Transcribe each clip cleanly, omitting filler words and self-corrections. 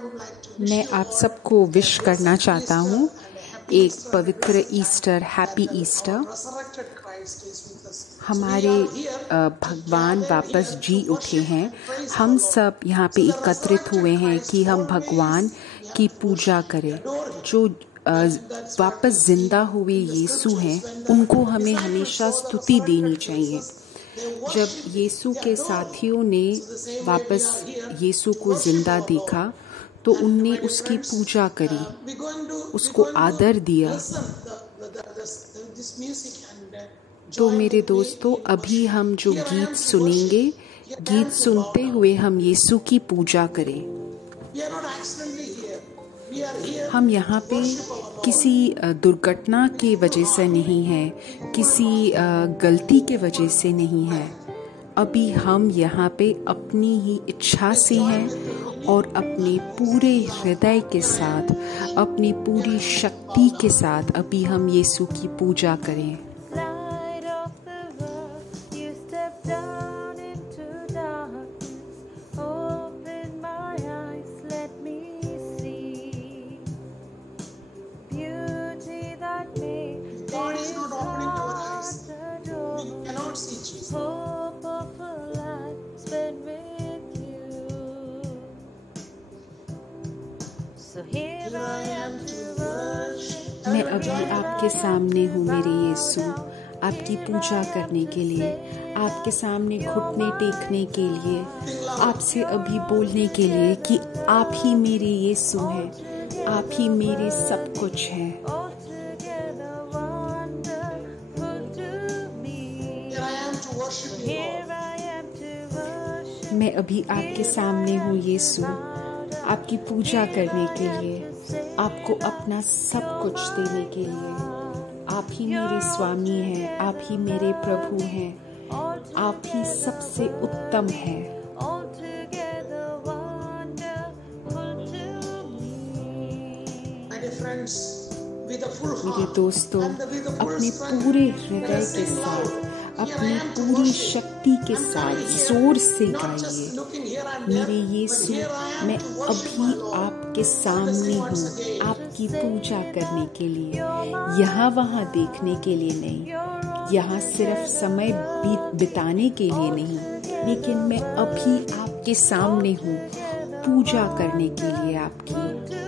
मैं आप सबको विश करना चाहता हूँ एक पवित्र ईस्टर, हैप्पी ईस्टर। हमारे भगवान वापस जी उठे हैं। हम सब यहाँ पे एकत्रित हुए हैं कि हम भगवान की पूजा करें। जो वापस जिंदा हुए यीशु हैं, उनको हमें हमेशा स्तुति देनी चाहिए। जब यीशु के साथियों ने वापस यीशु को जिंदा देखा तो उनने उसकी पूजा करी, उसको आदर दिया। तो मेरे दोस्तों, अभी हम जो गीत सुनेंगे, गीत सुनते हुए हम यीशु की पूजा करें। हम यहाँ पे किसी दुर्घटना की वजह से नहीं है, किसी गलती के वजह से नहीं है। अभी हम यहाँ पे अपनी ही इच्छा से हैं और अपने पूरे हृदय के साथ, अपनी पूरी शक्ति के साथ अभी हम यीशु की पूजा करें। मैं अभी आपके सामने हूँ मेरे यीशु, आपकी पूजा करने के लिए, आपके सामने घुटने टेकने के लिए, आपसे अभी बोलने के लिए कि आप ही मेरे यीशु हैं, आप ही मेरे सब कुछ हैं। मैं अभी आपके सामने हूँ यीशु, आपकी पूजा करने के लिए, आपको अपना सब कुछ देने के लिए। आप ही मेरे स्वामी हैं, आप ही मेरे प्रभु हैं, आप ही सबसे उत्तम हैं। मेरे दोस्तों, अपने पूरे हृदय के साथ, अपनी पूरी शक्ति के साथ जोर से गाइए, मेरे यीशु, मैं अभी आपके सामने हूँ, आपकी पूजा करने के लिए, यहाँ वहाँ देखने के लिए नहीं, यहाँ सिर्फ समय बिताने के लिए नहीं, लेकिन मैं अभी आपके सामने हूँ पूजा करने के लिए आपकी।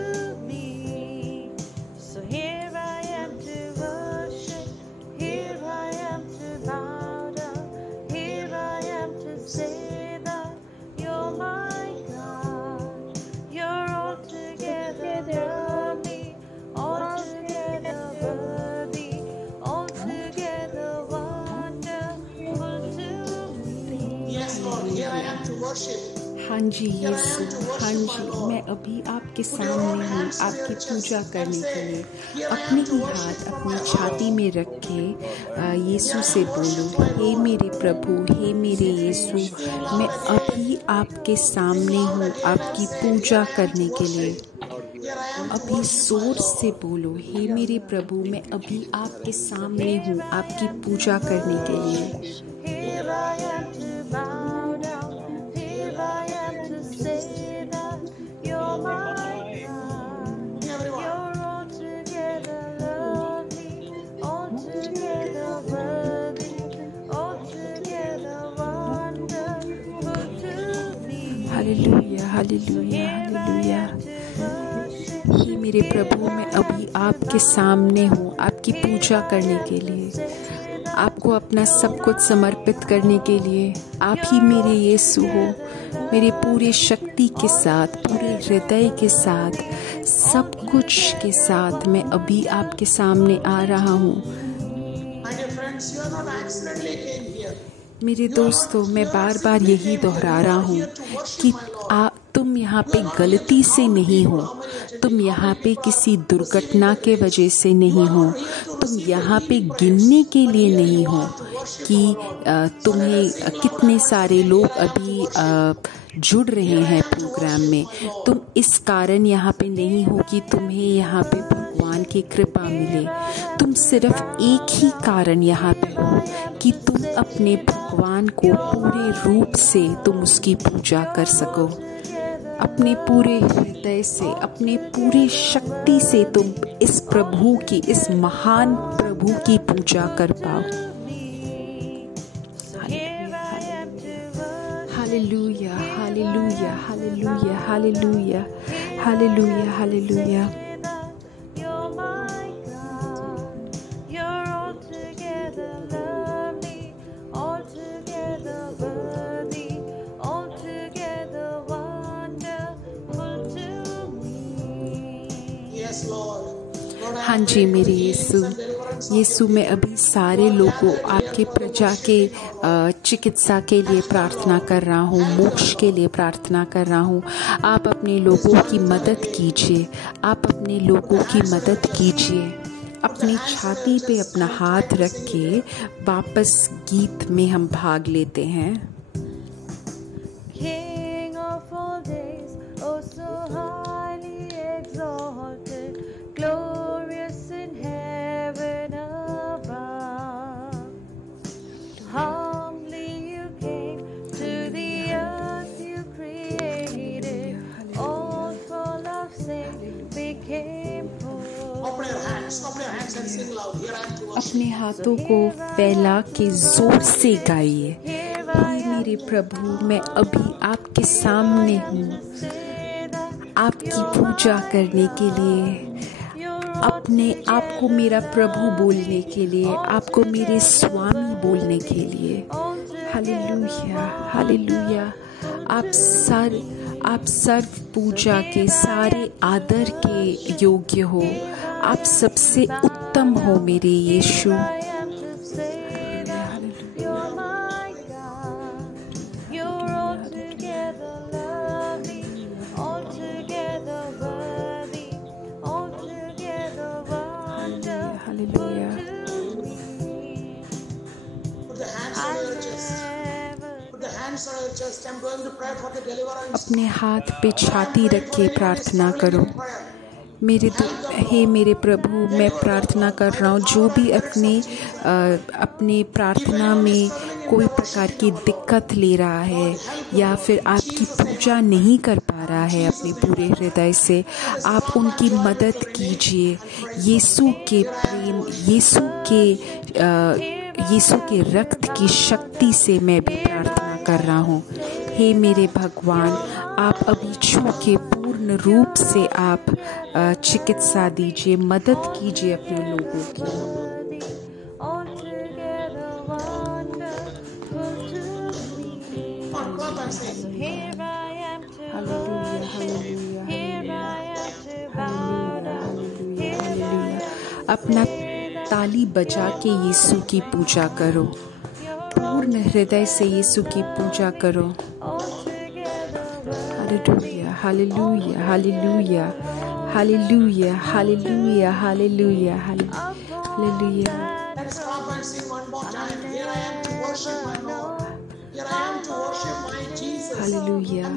हाँ जी यीशु, हाँ जी, मैं अभी आपके सामने हूँ आपकी पूजा करने के लिए। अपने ही हाथ अपनी छाती में रख के यीशु से बोलो, हे मेरे प्रभु, हे मेरे यीशु, मैं अभी आपके सामने हूँ आपकी पूजा करने के लिए। अभी जोर से बोलो, हे मेरे प्रभु, मैं अभी आपके सामने हूँ आपकी पूजा करने के लिए। Hallelujah, hallelujah, hallelujah. हे मेरे प्रभु, मैं अभी आपके सामने हूँ आपकी पूजा करने के लिए, आपको अपना सब कुछ समर्पित करने के लिए। आप ही मेरे यीशु हो, मेरे पूरे शक्ति के साथ, पूरे हृदय के साथ, सब कुछ के साथ मैं अभी आपके सामने आ रहा हूँ। मेरे दोस्तों, मैं बार बार यही दोहरा रहा हूँ कि तुम यहाँ पे गलती से नहीं हो, तुम यहाँ पे किसी दुर्घटना के वजह से नहीं हो, तुम यहाँ पे गिनने के लिए नहीं हो कि तुम्हें कितने सारे लोग अभी जुड़ रहे हैं प्रोग्राम में। तुम इस कारण यहाँ पे नहीं हो कि तुम्हें यहाँ पे भगवान की कृपा मिले। तुम सिर्फ एक ही कारण यहाँ पे हो कि तुम अपने भगवान को पूरे रूप से तुम उसकी पूजा कर सको। अपने पूरे हृदय से, अपने पूरी शक्ति से तुम इस प्रभु की, इस महान प्रभु की पूजा कर पाओ। Hallelujah, hallelujah, hallelujah, hallelujah, hallelujah, hallelujah. हाँ जी मेरे यीशु, मैं अभी सारे लोगों, आपके प्रजा के चिकित्सा के लिए प्रार्थना कर रहा हूँ, मोक्ष के लिए प्रार्थना कर रहा हूँ। आप अपने लोगों की मदद कीजिए, आप अपने लोगों की मदद कीजिए। अपनी छाती पे अपना हाथ रख के वापस गीत में हम भाग लेते हैं। अपने हाथों को फैला के जोर से गाइए। हे मेरे प्रभु, मैं अभी आपके सामने हूँ, आपकी पूजा करने के लिए, अपने आप को मेरा प्रभु बोलने के लिए, आपको मेरे स्वामी बोलने के लिए। Hallelujah, hallelujah. आप सर्व पूजा के, सारे आदर के योग्य हो। आप सबसे उत्तम हो मेरे यीशु। अपने हाथ पे छाती रख के प्रार्थना करो। हे मेरे प्रभु, मैं प्रार्थना कर रहा हूँ, जो भी अपने प्रार्थना में कोई प्रकार की दिक्कत ले रहा है या फिर आपकी पूजा नहीं कर पा रहा है अपने पूरे हृदय से, आप उनकी मदद कीजिए। यीशु के प्रेम, यीशु के रक्त की शक्ति से मैं भी प्रार्थना कर रहा हूँ। हे मेरे भगवान, आप अभी छू के पूर्ण रूप से आप चिकित्सा दीजिए, मदद कीजिए अपने लोगों की। Hallelujah, hallelujah, hallelujah, hallelujah. अपना ताली बजा के यीशु की पूजा करो, पूर्ण हृदय से यीशु की पूजा करो। Hallelujah, hallelujah, hallelujah, hallelujah, hallelujah, hallelujah, hallelujah. Hallelujah.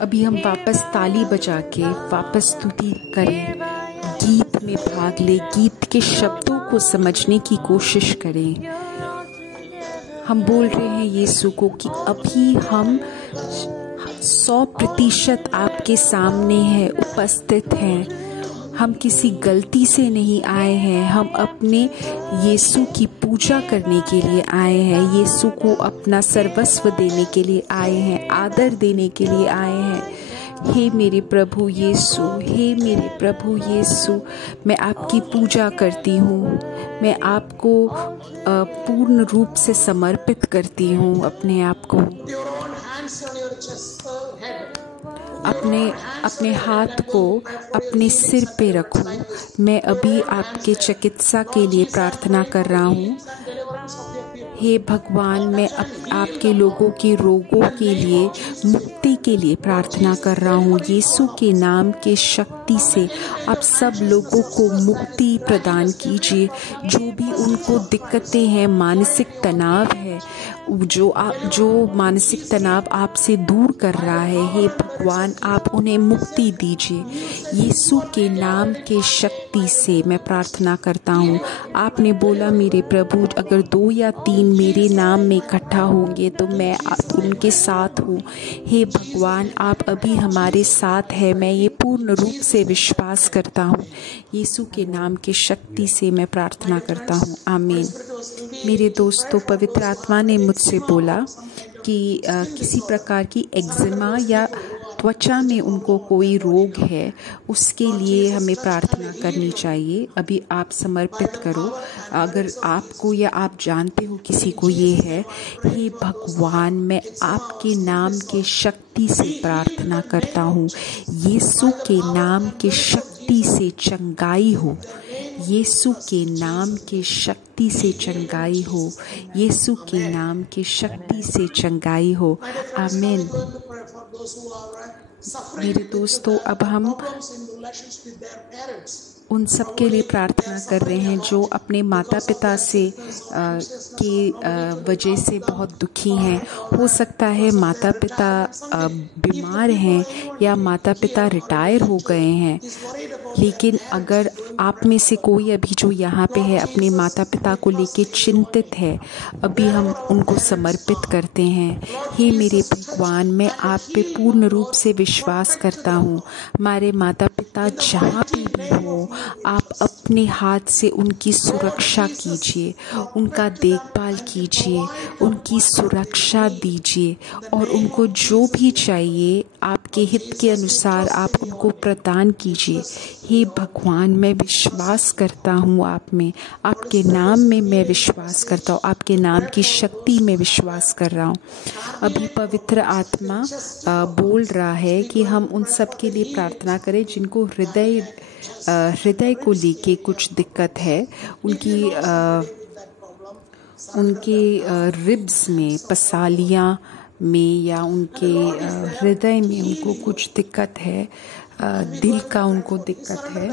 अभी हम वापस ताली बजा के वापस स्तुति करें, गीत में भाग ले, गीत के शब्दों को समझने की कोशिश करें। हम बोल रहे हैं यीशु को कि अभी हम 100% आपके सामने हैं, उपस्थित हैं। हम किसी गलती से नहीं आए हैं, हम अपने यीशु की पूजा करने के लिए आए हैं, यीशु को अपना सर्वस्व देने के लिए आए हैं, आदर देने के लिए आए हैं। हे मेरे प्रभु यीशु, हे मेरे प्रभु यीशु, मैं आपकी पूजा करती हूँ, मैं आपको पूर्ण रूप से समर्पित करती हूँ अपने आप को। अपने हाथ को अपने सिर पे रखो। मैं अभी आपके चिकित्सा के लिए प्रार्थना कर रहा हूँ। हे भगवान, मैं आपके लोगों के रोगों के लिए, मुक्ति के लिए प्रार्थना कर रहा हूँ। यीशु के नाम के शक्ति से आप सब लोगों को मुक्ति प्रदान कीजिए। जो भी उनको दिक्कतें हैं, मानसिक तनाव है, जो मानसिक तनाव आपसे दूर कर रहा है, हे भगवान आप उन्हें मुक्ति दीजिए। यीशु के नाम के शक्ति शक्ति से मैं प्रार्थना करता हूँ। आपने बोला मेरे प्रभु, अगर 2 या 3 मेरे नाम में इकट्ठा होंगे तो मैं उनके साथ हूँ। हे भगवान, आप अभी हमारे साथ हैं, मैं ये पूर्ण रूप से विश्वास करता हूँ। यीशु के नाम की शक्ति से मैं प्रार्थना करता हूँ, आमीन। मेरे दोस्तों, पवित्र आत्मा ने मुझसे बोला कि किसी प्रकार की एक्जिमा या त्वचा में उनको कोई रोग है, उसके लिए हमें प्रार्थना करनी चाहिए। अभी आप समर्पित करो, अगर आपको या आप जानते हो किसी को ये है। हे भगवान, मैं आपके नाम के शक्ति से प्रार्थना करता हूँ। यीशु के नाम के शक्ति से चंगाई हो, यीशु के नाम के शक्ति से चंगाई हो, यीशु के नाम की शक्ति से चंगाई हो, आमीन। मेरे दोस्तों, अब हम उन सब के लिए प्रार्थना कर रहे हैं जो अपने माता पिता से की वजह से बहुत दुखी हैं। हो सकता है माता पिता बीमार हैं या माता पिता रिटायर हो गए हैं, लेकिन अगर आप में से कोई अभी जो यहाँ पे है अपने माता पिता को लेके चिंतित है, अभी हम उनको समर्पित करते हैं। हे मेरे भगवान, मैं आप पे पूर्ण रूप से विश्वास करता हूँ। हमारे माता पिता जहाँ पे भी हो, आप अपने हाथ से उनकी सुरक्षा कीजिए, उनका देखभाल कीजिए, उनकी सुरक्षा दीजिए और उनको जो भी चाहिए आपके हित के अनुसार आप उनको प्रदान कीजिए। हे भगवान, मैं विश्वास करता हूँ आप में, आपके नाम में मैं विश्वास करता हूँ, आपके नाम की शक्ति में विश्वास कर रहा हूँ। अभी पवित्र आत्मा बोल रहा है कि हम उन सब के लिए प्रार्थना करें जिनको हृदय को लेके कुछ दिक्कत है। उनके रिब्स में, पसालियाँ में या उनके हृदय में उनको कुछ दिक्कत है, दिल का उनको दिक्कत है।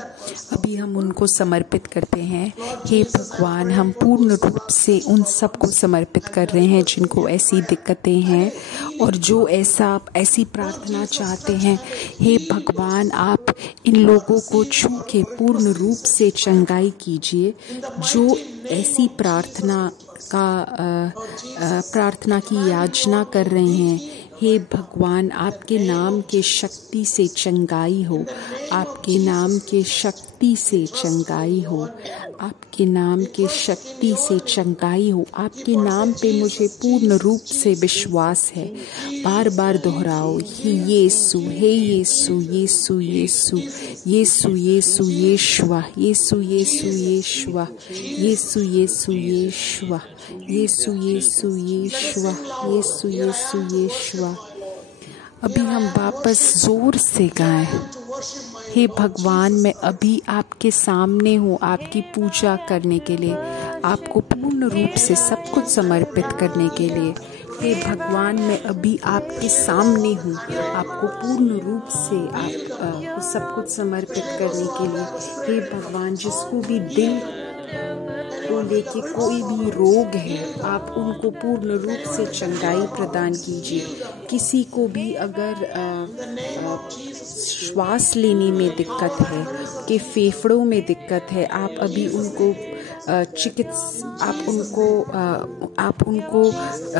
अभी हम उनको समर्पित करते हैं। हे भगवान, हम पूर्ण रूप से उन सबको समर्पित कर रहे हैं जिनको ऐसी दिक्कतें हैं और जो ऐसी प्रार्थना चाहते हैं। हे भगवान, आप इन लोगों को छू के पूर्ण रूप से चंगाई कीजिए जो ऐसी प्रार्थना की याचना कर रहे हैं। हे भगवान, आपके नाम के शक्ति से चंगाई हो, आपके नाम के शक्ति से चंगाई हो, आपके नाम के शक्ति से चंगाई हो। आपके नाम पे मुझे पूर्ण रूप से विश्वास है। बार बार दोहराओ, हे यीशु, हे यीशु, यीशु, यीशु, यीशु, यीशु, यीशुआ, यीशु, यीशु, यीशुआ, यीशु, यीशु, यीशुआ, यीशु, यीशु, यीशुआ, यीशु, यीशु, यीशुआ। अभी हम वापस जोर से गाएं। हे भगवान, मैं अभी आपके सामने हूँ आपकी पूजा करने के लिए, आपको पूर्ण रूप से सब कुछ समर्पित करने के लिए। हे भगवान, मैं अभी आपके सामने हूँ आपको पूर्ण रूप से आप सब कुछ समर्पित करने के लिए। हे भगवान, जिसको भी दिल को लेके कोई भी रोग है, आप उनको पूर्ण रूप से चंगाई प्रदान कीजिए। किसी को भी अगर श्वास लेने में दिक्कत है, कि फेफड़ों में दिक्कत है, आप अभी उनको आप उनको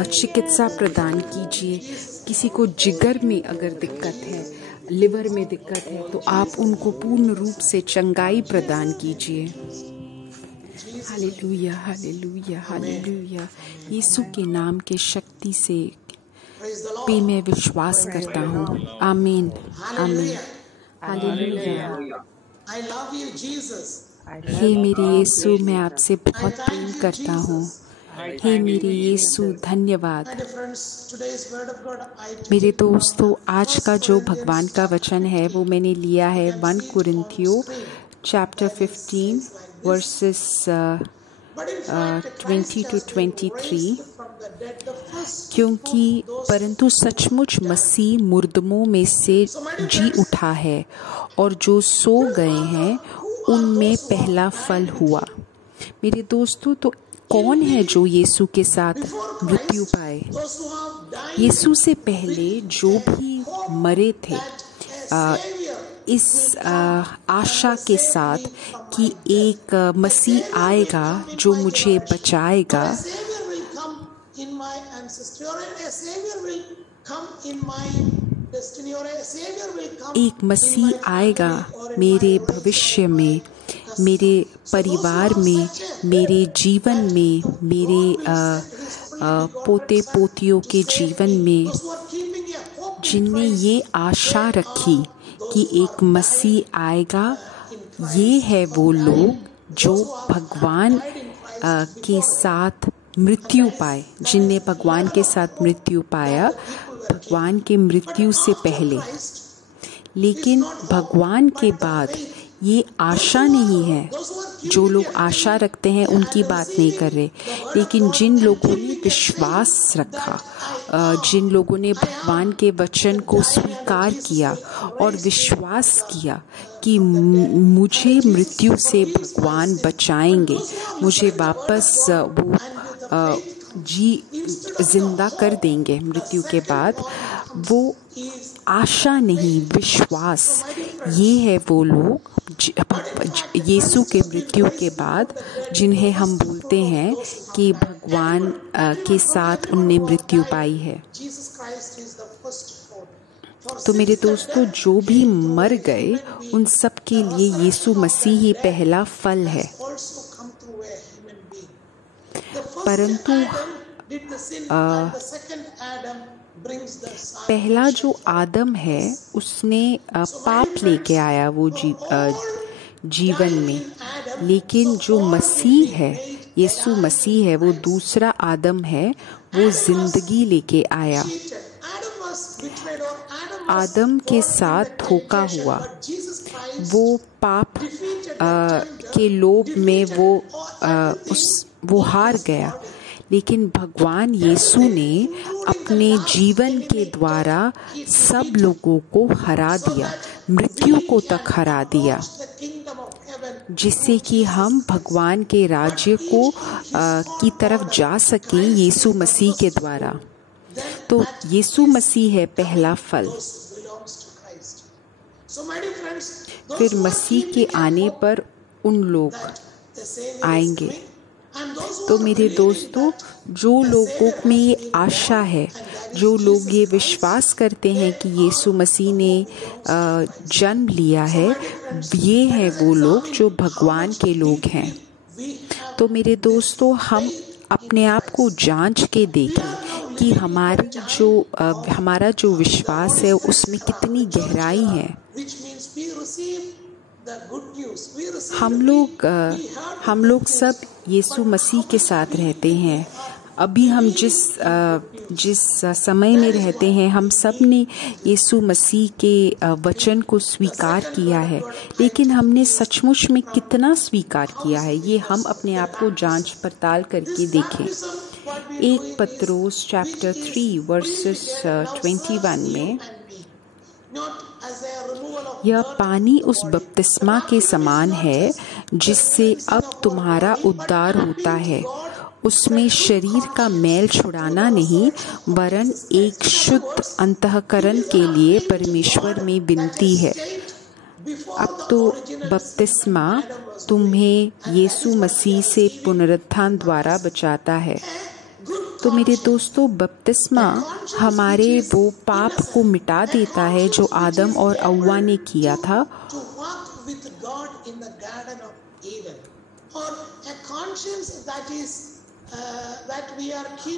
चिकित्सा प्रदान कीजिए। किसी को जिगर में अगर दिक्कत है, लिवर में दिक्कत है, तो आप उनको पूर्ण रूप से चंगाई प्रदान कीजिए। Hallelujah, hallelujah, hallelujah. यीशु के नाम के शक्ति से पे मैं विश्वास करता हूँ। आमीन, आमीन, हालेलुया। हे मेरे यीशु, मैं आपसे बहुत प्रेम करता हूँ। हे मेरे यीशु, धन्यवाद। मेरे दोस्तों, आज का जो भगवान का वचन है वो मैंने लिया है 1 कुरिन्थियों चैप्टर 15 वर्सेस 20 to 23। क्योंकि परंतु सचमुच मसीह मुर्दों में से जी उठा है और जो सो गए हैं उनमें पहला फल हुआ। मेरे दोस्तों, तो कौन है जो यीशु के साथ मृत्यु पाए? यीशु से पहले जो भी मरे थे, इस आशा के साथ कि एक मसीह आएगा जो मुझे बचाएगा, एक मसीह आएगा मेरे भविष्य में, मेरे परिवार में, मेरे जीवन में, मेरे पोते पोतियों के जीवन में, जिनने ये आशा रखी कि एक मसीह आएगा। ये है वो लोग जो भगवान के साथ मृत्यु पाए, जिनने भगवान के साथ मृत्यु पाया भगवान के मृत्यु से पहले। लेकिन भगवान के बाद ये आशा नहीं है। जो लोग आशा रखते हैं उनकी बात नहीं कर रहे, लेकिन जिन लोगों ने विश्वास रखा, जिन लोगों ने भगवान के वचन को स्वीकार किया और विश्वास किया कि मुझे मृत्यु से भगवान बचाएंगे, मुझे वापस वो जिंदा कर देंगे मृत्यु के बाद, वो आशा नहीं, विश्वास। ये है वो लोग यीशु के मृत्यु के बाद जिन्हें हम बोलते हैं कि भगवान के साथ उनने मृत्यु पाई है। तो मेरे दोस्तों, जो भी मर गए उन सब के लिए यीशु मसीह ही पहला फल है। परंतु पहला जो आदम है उसने पाप लेके आया वो जीवन में, लेकिन जो मसीह है, यीशु मसीह है, वो दूसरा आदम है, वो जिंदगी लेके आया। आदम के साथ धोखा हुआ, वो पाप के लोभ में वो हार गया, लेकिन भगवान यीशु ने अपने जीवन के द्वारा सब लोगों को हरा दिया, मृत्यु को तक हरा दिया, जिससे कि हम भगवान के राज्य को की तरफ जा सकें यीशु मसीह के द्वारा। तो यीशु मसीह है पहला फल। फिर मसीह के आने पर उन लोग आएंगे। तो मेरे दोस्तों, जो लोगों में ये आशा है, जो लोग ये विश्वास करते हैं कि यीशु मसीह ने जन्म लिया है, ये है वो लोग जो भगवान के लोग हैं। तो मेरे दोस्तों, हम अपने आप को जांच के देखें कि हमारा जो विश्वास है उसमें कितनी गहराई है। हम लोग सब यीशु मसीह के साथ रहते हैं। अभी हम जिस समय में रहते हैं, हम सब ने यीशु मसीह के वचन को स्वीकार किया है, लेकिन हमने सचमुच में कितना स्वीकार किया है, ये हम अपने आप को जांच पड़ताल करके देखें। 1 पत्रोस चैप्टर 3 वर्सेस 21 में, यह पानी उस बपतिस्मा के समान है जिससे अब तुम्हारा उद्धार होता है। उसमें शरीर का मैल छुड़ाना नहीं, वरन एक शुद्ध अंतःकरण के लिए परमेश्वर में विनती है। अब तो बपतिस्मा तुम्हें यीशु मसीह से पुनरुत्थान द्वारा बचाता है। तो मेरे दोस्तों, बपतिस्मा हमारे वो पाप को मिटा देता है जो आदम और हव्वा ने किया था,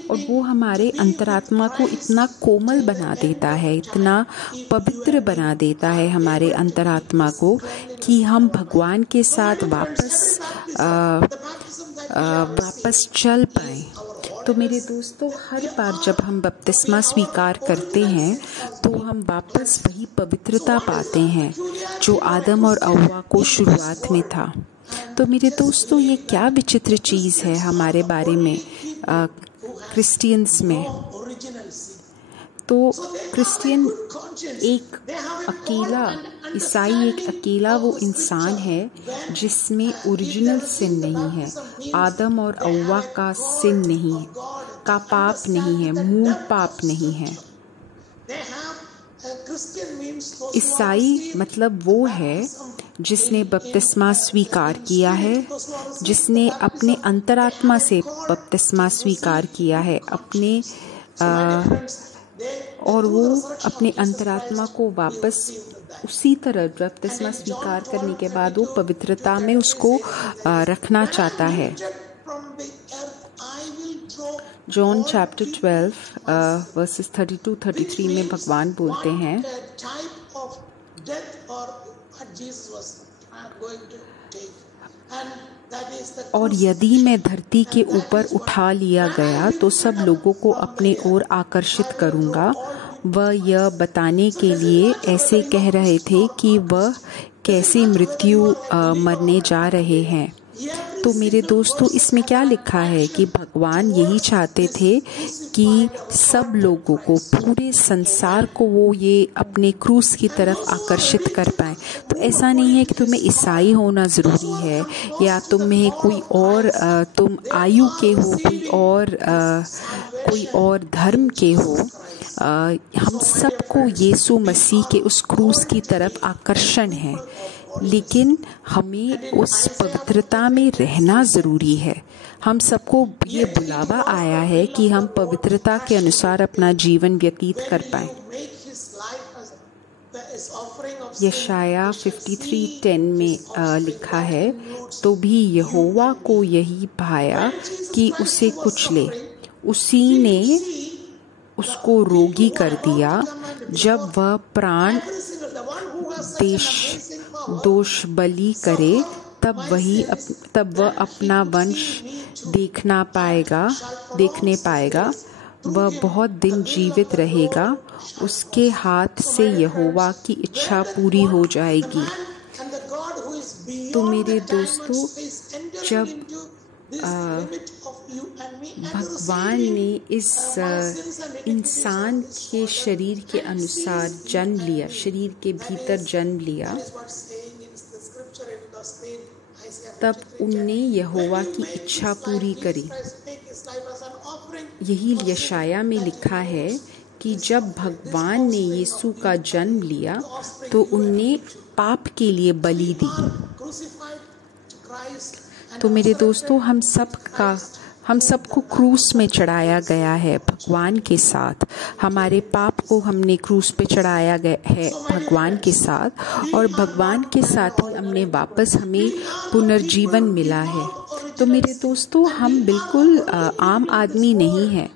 और वो हमारे अंतरात्मा को इतना कोमल बना देता है, इतना पवित्र बना देता है हमारे अंतरात्मा को, कि हम भगवान के साथ वापस चल पाए। तो मेरे दोस्तों, हर बार जब हम बपतिस्मा स्वीकार करते हैं तो हम वापस वही पवित्रता पाते हैं जो आदम और हव्वा को शुरुआत में था। तो मेरे दोस्तों, ये क्या विचित्र चीज़ है हमारे बारे में क्रिश्चियंस में। तो क्रिश्चियन ईसाई एक अकेला वो इंसान है जिसमें ओरिजिनल सिन नहीं है, आदम और हव्वा का सिन नहीं है, का पाप नहीं है, मूल पाप नहीं है। ईसाई मतलब वो है जिसने बपतिस्मा स्वीकार किया है, जिसने अपने अंतरात्मा से बपतिस्मा स्वीकार किया है और वो अपने अंतरात्मा को वापस उसी तरह बपतिस्मा स्वीकार करने के बाद वो पवित्रता में उसको रखना चाहता है। जॉन चैप्टर 12 वर्सेस 32-33 में भगवान बोलते हैं, और यदि मैं धरती के ऊपर उठा लिया गया तो सब लोगों को अपने ओर आकर्षित करूंगा। वह यह बताने के लिए ऐसे कह रहे थे कि वह कैसे मृत्यु मरने जा रहे हैं। तो मेरे दोस्तों, इसमें क्या लिखा है कि भगवान यही चाहते थे कि सब लोगों को, पूरे संसार को वो ये अपने क्रूस की तरफ आकर्षित कर पाए। तो ऐसा नहीं है कि तुम्हें ईसाई होना ज़रूरी है या तुम्हें कोई और तुम आयु के हो, कोई और धर्म के हो। हम सबको यीशु मसीह के उस क्रूस की तरफ आकर्षण है, लेकिन हमें उस पवित्रता में रहना ज़रूरी है। हम सबको ये बुलावा आया है कि हम पवित्रता के अनुसार अपना जीवन व्यतीत कर पाएं। यशाया 53:10 में लिखा है, तो भी यहोवा को यही भाया कि उसे कुचले, उसी ने उसको रोगी कर दिया। जब वह प्राण दोष बलि करे तब वह अपना वंश देखने पाएगा। वह बहुत दिन जीवित रहेगा, उसके हाथ से यहोवा की इच्छा पूरी हो जाएगी। तो मेरे दोस्तों, जब भगवान ने इस इंसान के शरीर के अनुसार जन्म लिया, शरीर के भीतर जन्म लिया, तब उनने यहोवा की इच्छा पूरी करी। यही यशाया में लिखा है कि जब भगवान ने यीशु का जन्म लिया तो उनने पाप के लिए बलि दी। तो मेरे दोस्तों, हम सबको क्रूस में चढ़ाया गया है भगवान के साथ। हमारे पाप को हमने क्रूस पे चढ़ाया गया है भगवान के साथ, और भगवान के साथ ही हमें पुनर्जीवन मिला है। तो मेरे दोस्तों, हम बिल्कुल आम आदमी नहीं हैं।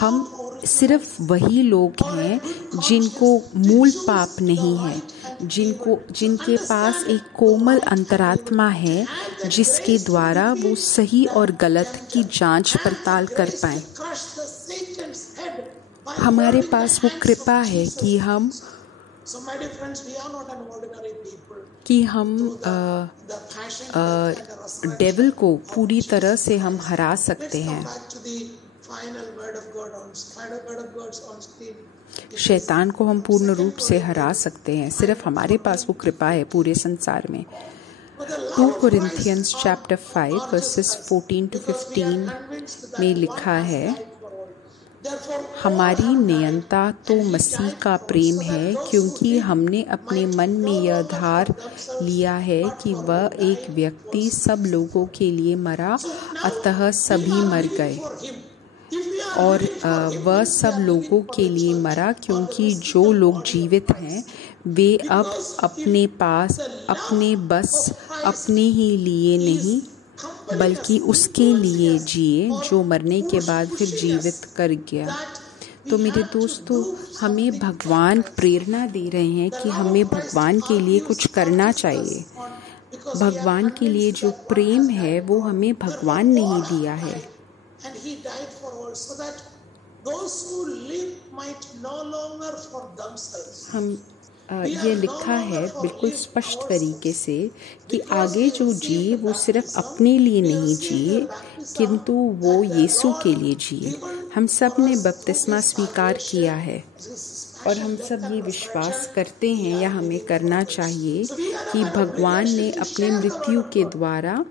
हम सिर्फ वही लोग हैं जिनको मूल पाप नहीं है, जिनके पास एक कोमल अंतरात्मा है, जिसके द्वारा वो सही और गलत की जांच पड़ताल कर पाएं। हमारे पास वो कृपा है कि हम डेविल को पूरी तरह से हम हरा सकते हैं। शैतान को हम पूर्ण रूप से हरा सकते हैं। सिर्फ हमारे पास वो कृपा है पूरे संसार में। 2 Corinthians chapter 5 verses 14-15 में लिखा है, हमारी नियंता तो मसीह का प्रेम है, क्योंकि हमने अपने मन में यह धार लिया है कि वह एक व्यक्ति सब लोगों के लिए मरा, अतः सभी मर गए। और वह सब लोगों के लिए मरा क्योंकि जो लोग जीवित हैं वे अब अपने ही लिए नहीं, बल्कि उसके लिए जिए जो मरने के बाद फिर जीवित कर गया। तो मेरे दोस्तों, हमें भगवान प्रेरणा दे रहे हैं कि हमें भगवान के लिए कुछ करना चाहिए। भगवान के लिए जो प्रेम है वो हमें भगवान ने ही दिया है। ये लिखा है बिल्कुल स्पष्ट तरीके से कि आगे जो जिए वो सिर्फ अपने लिए नहीं जिए, किंतु वो यीशु के लिए जिए। हम सब ने बपतिस्मा स्वीकार किया है और हम सब ये विश्वास करते हैं या हमें करना चाहिए कि भगवान ने अपने मृत्यु के द्वारा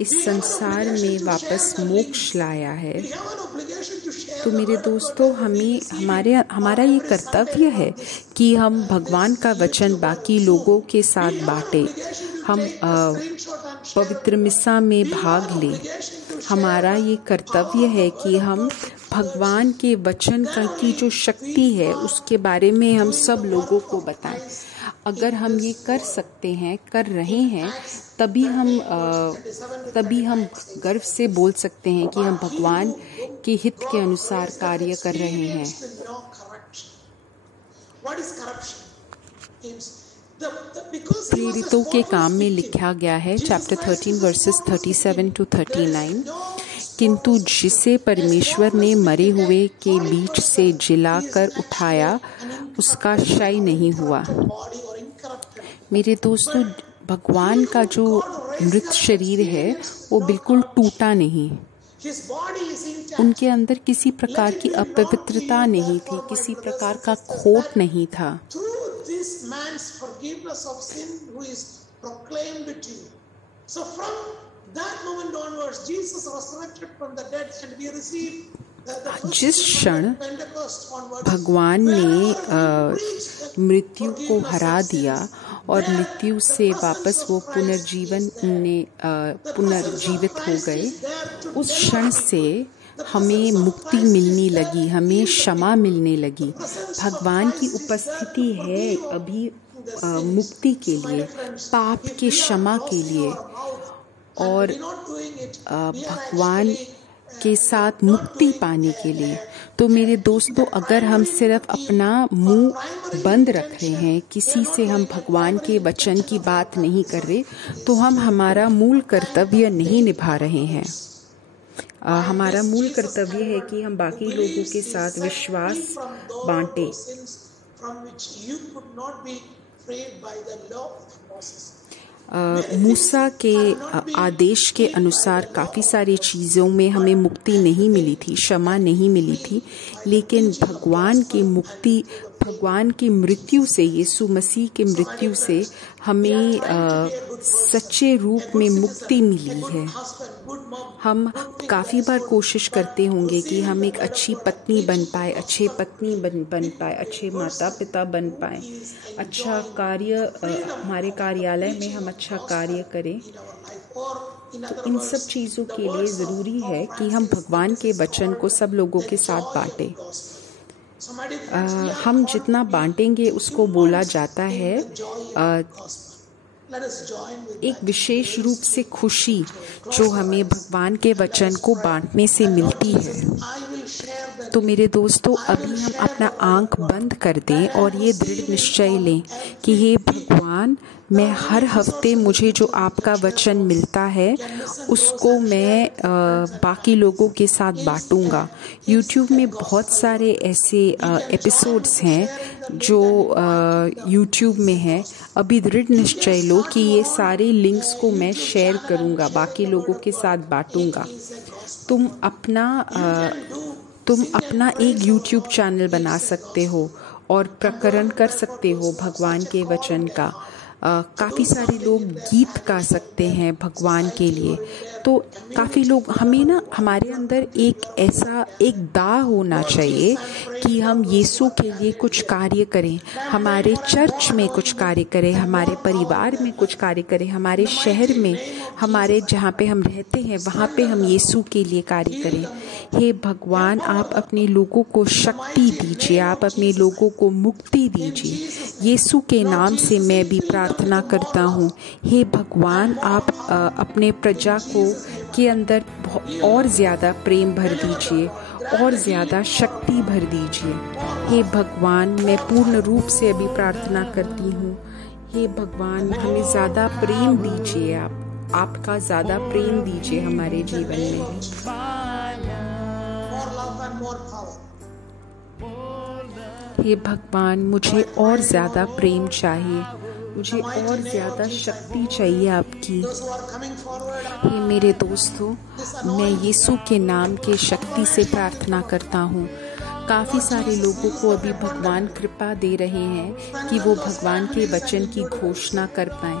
इस संसार में वापस मोक्ष लाया है। तो मेरे दोस्तों, हमारा ये कर्तव्य है कि हम भगवान का वचन बाकी लोगों के साथ बांटें। हम पवित्र मिसा में भाग लें। हमारा ये कर्तव्य है कि हम भगवान के वचन की जो शक्ति है उसके बारे में हम सब लोगों को बताएं। अगर हम ये कर सकते हैं, कर रहे हैं, तभी हम गर्व से बोल सकते हैं कि हम भगवान के हित के अनुसार कार्य कर रहे हैं। प्रेरितों के काम में लिखा गया है, चैप्टर 13 वर्सेस 37 to 39, किंतु जिसे परमेश्वर ने मरे हुए के बीच से जिलाकर उठाया उसका क्षय नहीं हुआ। मेरे दोस्तों, भगवान का जो मृत शरीर है वो बिल्कुल टूटा नहीं। उनके अंदर किसी प्रकार की अपवित्रता नहीं थी, किसी प्रकार का खोट नहीं था। जिस क्षण भगवान ने मृत्यु को हरा दिया और मृत्यु से वापस वो पुनर्जीवित हो गए, उस क्षण से हमें मुक्ति मिलने लगी, हमें क्षमा मिलने लगी। भगवान की उपस्थिति है अभी मुक्ति के लिए, पाप के क्षमा के लिए और भगवान के साथ मुक्ति पाने के लिए। तो मेरे दोस्तों, अगर हम सिर्फ अपना मुंह बंद रख रहे हैं, किसी से हम भगवान के वचन की बात नहीं कर रहे, तो हम हमारा मूल कर्तव्य नहीं निभा रहे हैं। हमारा मूल कर्तव्य है कि हम बाकी लोगों के साथ विश्वास बांटें। मूसा के आदेश के अनुसार काफ़ी सारी चीज़ों में हमें मुक्ति नहीं मिली थी, क्षमा नहीं मिली थी, लेकिन भगवान की मृत्यु से, यीशु मसीह के मृत्यु से हमें सच्चे रूप में मुक्ति मिली है। हम काफ़ी बार कोशिश करते होंगे कि हम एक अच्छी पत्नी बन पाए, अच्छे पत्नी बन पाए, अच्छे माता पिता बन पाए, अच्छा कार्य, हमारे कार्यालय में हम अच्छा कार्य करें। तो इन सब चीज़ों के लिए ज़रूरी है कि हम भगवान के वचन को सब लोगों के साथ बांटें। हम जितना बांटेंगे उसको बोला जाता है एक विशेष रूप से खुशी जो हमें भगवान के वचन को बांटने से मिलती है। तो मेरे दोस्तों, अभी हम अपना आंख बंद कर दें और ये दृढ़ निश्चय लें कि हे भगवान, मैं हर हफ्ते मुझे जो आपका वचन मिलता है उसको मैं बाकी लोगों के साथ बांटूंगा। YouTube में बहुत सारे ऐसे एपिसोड्स हैं जो YouTube में है। अभी दृढ़ निश्चय लो कि ये सारे लिंक्स को मैं शेयर करूंगा, बाकी लोगों के साथ बांटूंगा। तुम अपना एक YouTube चैनल बना सकते हो और प्रकरण कर सकते हो भगवान के वचन का। काफ़ी सारे लोग गीत गा सकते हैं भगवान के लिए। तो काफ़ी लोग, हमारे अंदर एक दाह होना चाहिए कि हम यीशु के लिए कुछ कार्य करें, हमारे चर्च में कुछ कार्य करें, हमारे परिवार में कुछ कार्य करें, हमारे शहर में, हमारे जहाँ पे हम रहते हैं वहाँ पे हम यीशु के लिए कार्य करें। हे भगवान, आप अपने लोगों को शक्ति दीजिए, आप अपने लोगों को मुक्ति दीजिए। यीशु के नाम से मैं भी प्रार्थना करता हूँ। हे भगवान, आप अपने प्रजा के अंदर और ज़्यादा प्रेम भर दीजिए और ज़्यादा शक्ति भर दीजिए। हे भगवान, मैं पूर्ण रूप से अभी प्रार्थना करती हूँ। हे भगवान, हमें ज़्यादा प्रेम दीजिए, आपका ज़्यादा प्रेम दीजिए हमारे जीवन में। हे भगवान, मुझे और ज़्यादा प्रेम चाहिए, मुझे और ज़्यादा शक्ति चाहिए आपकी। हे मेरे दोस्तों, मैं यीशु के नाम के शक्ति से प्रार्थना करता हूँ। काफ़ी सारे लोगों को अभी भगवान कृपा दे रहे हैं कि वो भगवान के वचन की घोषणा कर पाएं।